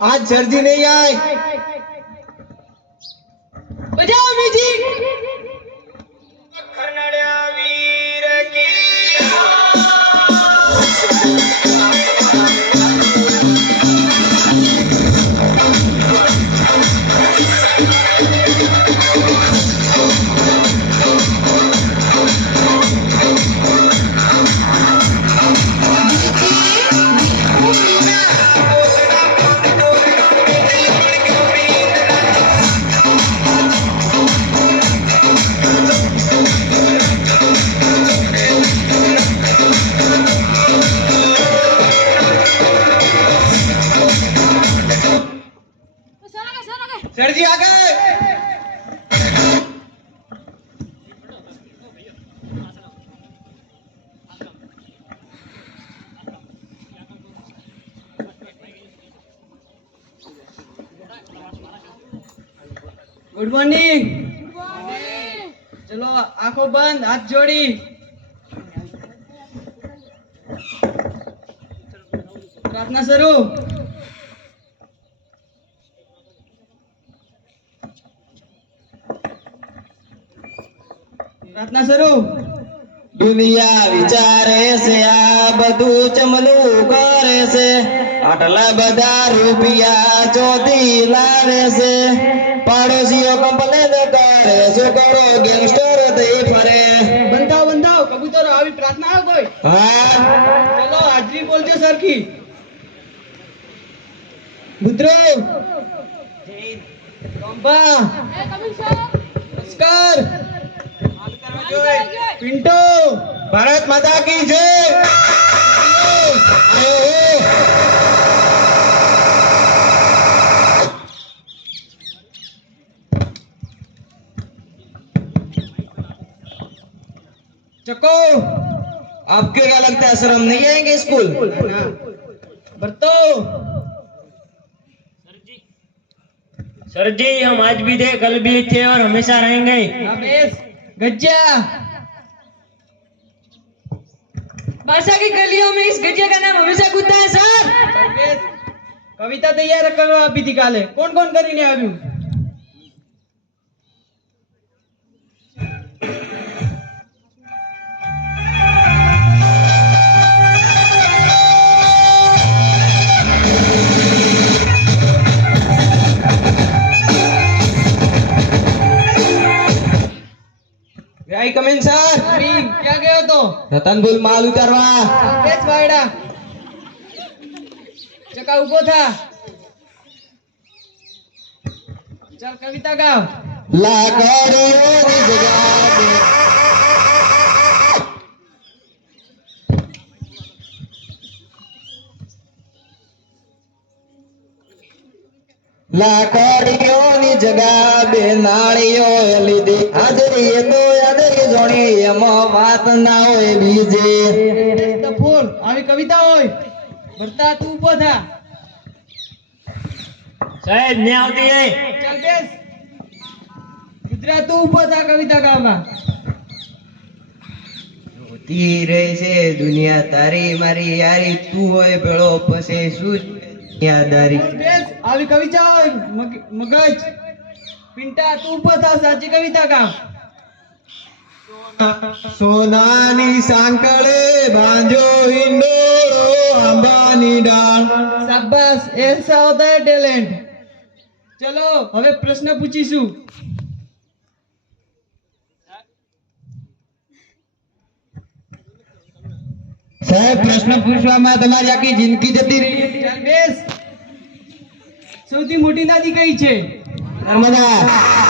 આજ જર્જી નહીં આય. બજાવ બીજી. સરજી આગળ! ગુડ મોર્નિંગ ચલો આંખો બંધ હાથ જોડી. પ્રાર્થના શરૂ. પ્રાર્થના શરૂ દુનિયા વિચારે છે આ બધું ચમલું કરે છે આટલા બધા રૂપિયા ચોથી લાવે છે પાડોશીઓ કમ્પ્લેન કરે છોકરો ગેંગસ્ટર થઈ ફરે બંધાવ બંધાવ કબૂતરો આવી પ્રાર્થના આવે કોઈ હા ચલો હાજરી બોલજો સરખી મિત્રો કંપા એ કમિંગ સર નમસ્કાર पिंटू भारत माता की जय चको आपको क्या लगता है सर हम नहीं आएँगे स्कूल? बरतो। सर जी हम आज भी थे कल भी थे और हमेशा रहेंगे। गज्जा बादशाह की गलियों में इस गजिया का नाम हमेशा गुद्दा है सर રમેશ, કવિતા તૈયાર કરવા આપી હતી કાલે કોણ કોણ કરીને આવ્યું गाड़ी कमें सर क्या गया तो? रतन बोल माल उतरवा। चका उको था। चल कविता का ला कर જગા બે નાળીઓ લીધે. હાજરી એ તો હાજરી જોણી એમાં વાત ના હોય બીજે. ફૂલ આવી કવિતા હોય. ભરતા તું ઊભો થા. સાહેબ ને આવતી એ ચાલ બેસ. ગુજરાત તું ઊભો થા કવિતા ગામાં જોતી રહે છે દુનિયા તારી મારી યારી. તું હોય ભેળો પછી શું યાદારી આવી કવિતા હોય મગજ. પિંટા તું ઊભો થા સાચી કવિતા કા? સોનાની સાંકળે બાંધો હિંડોળો આંબાની ડાળ. શાબાશ એ હોતા ટેલેન્ટ ચલો હવે પ્રશ્ન પૂછીશું. સાહેબ પ્રશ્ન પૂછવામાં તમારી આખી જિંદગી જતી રહી. સૌથી મોટી નદી કઈ છે? 什么的？